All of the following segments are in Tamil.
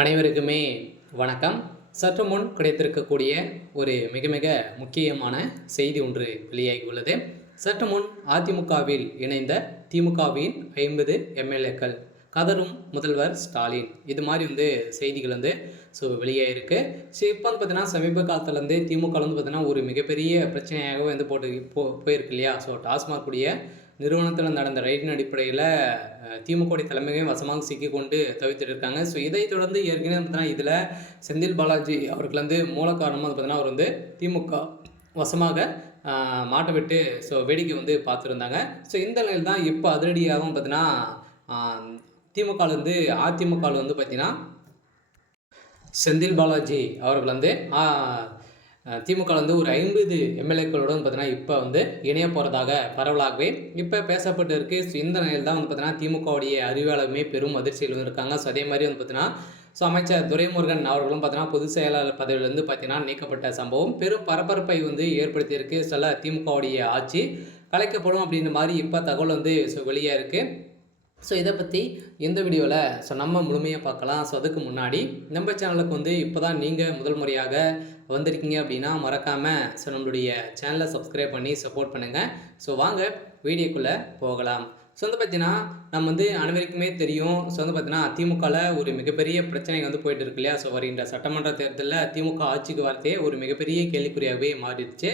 அனைவருக்குமே வணக்கம். சற்று முன் கிடைத்திருக்கக்கூடிய ஒரு மிக மிக முக்கியமான செய்தி ஒன்று வெளியாகியுள்ளது. சற்று முன் அதிமுகவில் இணைந்த திமுகவின் 50 எம்எல்ஏக்கள் கதரும் முதல்வர் ஸ்டாலின். இது மாதிரி செய்திகள் வெளியாயிருக்கு. இப்போ பார்த்தீங்கன்னா சமீப காலத்துலேருந்து திமுக பார்த்தீங்கன்னா ஒரு மிகப்பெரிய பிரச்சனையாகவே போயிருக்கு இல்லையா? டாஸ்மாக் உடைய நிறுவனத்தில் நடந்த ரைடின் அடிப்படையில் திமுக தலைமையும் வசமாக சிக்கிக்கொண்டு தவிர்த்துட்டு இருக்காங்க. இதை தொடர்ந்து ஏற்கனவே பார்த்தீங்கன்னா இதில் செந்தில் பாலாஜி அவருக்கு மூல காரணமாக பார்த்தீங்கன்னா அவர் திமுக வசமாக மாட்ட விட்டு வேடிக்கை பார்த்துருந்தாங்க. இந்த நிலையில் தான் இப்போ அதிரடியாகவும் பார்த்தீங்கன்னா திமுகலேருந்து அதிமுகவில் பார்த்தீங்கன்னா செந்தில் பாலாஜி அவர்கள் திமுக ஒரு 50 எம்எல்ஏக்களுடன் பார்த்தீங்கன்னா இப்போ இணைய போகிறதாக பரவலாகவே இப்போ பேசப்பட்டு இருக்கு. இந்த நிலையில் தான் பார்த்தீங்கன்னா திமுகவுடைய அறிவாளருமே பெரும் அதிர்ச்சியில் இருக்காங்க. அதே மாதிரி பார்த்தீங்கன்னா அமைச்சர் துரைமுருகன் அவர்களும் பார்த்தீங்கன்னா பொதுச் செயலாளர் பதவியிலிருந்து பார்த்தீங்கன்னா நீக்கப்பட்ட சம்பவம் பெரும் பரபரப்பை ஏற்படுத்தியிருக்கு. சில திமுகவுடைய ஆட்சி கலைக்கப்படும் அப்படின்ற மாதிரி இப்போ தகவல் வெளியாக இருக்குது. இதை பற்றி இந்த வீடியோவில் நம்ம முழுமையாக பார்க்கலாம். அதுக்கு முன்னாடி நம்ம சேனலுக்கு இப்போ தான் நீங்கள் முதல் முறையாக வந்திருக்கீங்க அப்படின்னா மறக்காமல் நம்மளுடைய சேனலை சப்ஸ்கிரைப் பண்ணி சப்போர்ட் பண்ணுங்கள். வாங்க வீடியோக்குள்ளே போகலாம். பார்த்தீங்கன்னா நம்ம அனைவருக்குமே தெரியும். பார்த்தீங்கன்னா திமுகவில் ஒரு மிகப்பெரிய பிரச்சனை போயிட்டு இருக்கு இல்லையா? வருகின்ற சட்டமன்ற தேர்தலில் திமுக ஆட்சிக்கு வரத்தே ஒரு மிகப்பெரிய கேள்விக்குறியாகவே மாறிடுச்சு.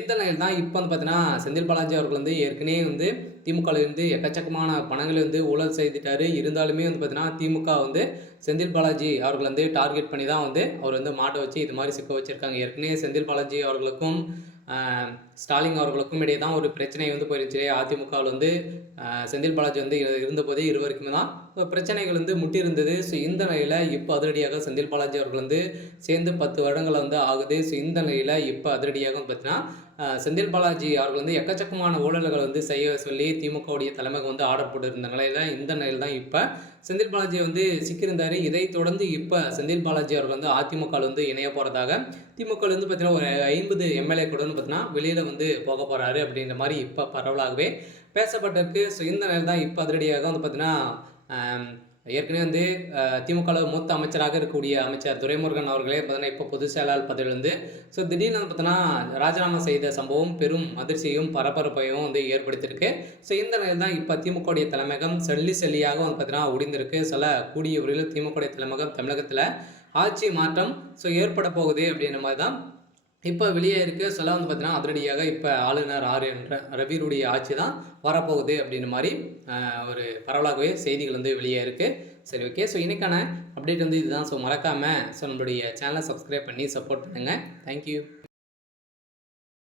இந்த நிலையில் தான் இப்போ பார்த்தீங்கன்னா செந்தில் பாலாஜி அவர்கள் ஏற்கனவே திமுகவில் எக்கச்சக்கமான பணங்களை ஊழல் செய்துட்டாரு. இருந்தாலுமே பார்த்தீங்கன்னா திமுக செந்தில் பாலாஜி அவர்கள் டார்கெட் பண்ணி தான் அவர் மாட்ட வச்சு இது மாதிரி சிக்க வச்சுருக்காங்க. ஏற்கனவே செந்தில் பாலாஜி அவர்களுக்கும் ஸ்டாலின் அவர்களுக்கும் இடையே தான் ஒரு பிரச்சனை போயிருச்சு. அதிமுகவில் செந்தில் பாலாஜி இருந்தபோதே இருவருக்குமே தான் பிரச்சனைகள் முட்டி இருந்தது. இந்த நிலையில் இப்போ அதிரடியாக செந்தில் பாலாஜி அவர்கள் சேர்ந்து 10 வருடங்கள் ஆகுது. இந்த நிலையில் இப்போ அதிரடியாக பார்த்தீங்கன்னா செந்தில் பாலாஜி அவர்கள் எக்கச்சக்கமான ஊழல்கள் செய்ய சொல்லி திமுகவுடைய தலைமைக்கு ஆர்டர் போட்டிருந்த நிலையில் இந்த நிலையில் தான் இப்போ செந்தில் பாலாஜி சிக்கியிருந்தார். இதை தொடர்ந்து இப்போ செந்தில் பாலாஜி அவர்கள் அதிமுகவில் இணைய போகிறதாக திமுகவில் பார்த்தீங்கன்னா ஒரு 50 எம்எல்ஏக்களுடன் பார்த்தீங்கன்னா வெளியில் போக போகிறாரு அப்படின்ற மாதிரி இப்போ பரவலாகவே பேசப்பட்டிருக்கு. இந்த நிலையில் தான் இப்போ அதிரடியாக பார்த்தீங்கன்னா ஏற்கனவே திமுகவில் மூத்த அமைச்சராக இருக்கக்கூடிய அமைச்சர் துரைமுருகன் அவர்களே பார்த்தீங்கன்னா இப்போ பொதுச் செயலாளர் பதவியிலிருந்து திடீர்னு பார்த்தீங்கன்னா ராஜினாமா செய்த சம்பவம் பெரும் அதிர்ச்சியும் பரபரப்பையும் ஏற்படுத்தியிருக்கு. இந்த நிலையில் தான் இப்போ திமுகவுடைய தலைமையகம் செல்லியாக பார்த்தீங்கன்னா ஒடிந்திருக்கு. கூடிய விரைவில் திமுகவுடைய தலைமையகம் தமிழகத்தில் ஆட்சி மாற்றம் ஏற்பட போகுது அப்படின்ற மாதிரி தான் இப்போ வெளியே இருக்க பார்த்தீங்கன்னா அதிரடியாக இப்போ ஆளுநர் என்ற ரவியுடைய ஆட்சி தான் வரப்போகுது அப்படின்ற மாதிரி ஒரு பரவலாகவே செய்திகள் வெளியே இருக்குது. சரி, ஓகே. இன்னைக்கான அப்டேட் இதுதான். மறக்காமல் நம்மளுடைய சேனலை சப்ஸ்கிரைப் பண்ணி சப்போர்ட் பண்ணுங்கள். தேங்க்யூ.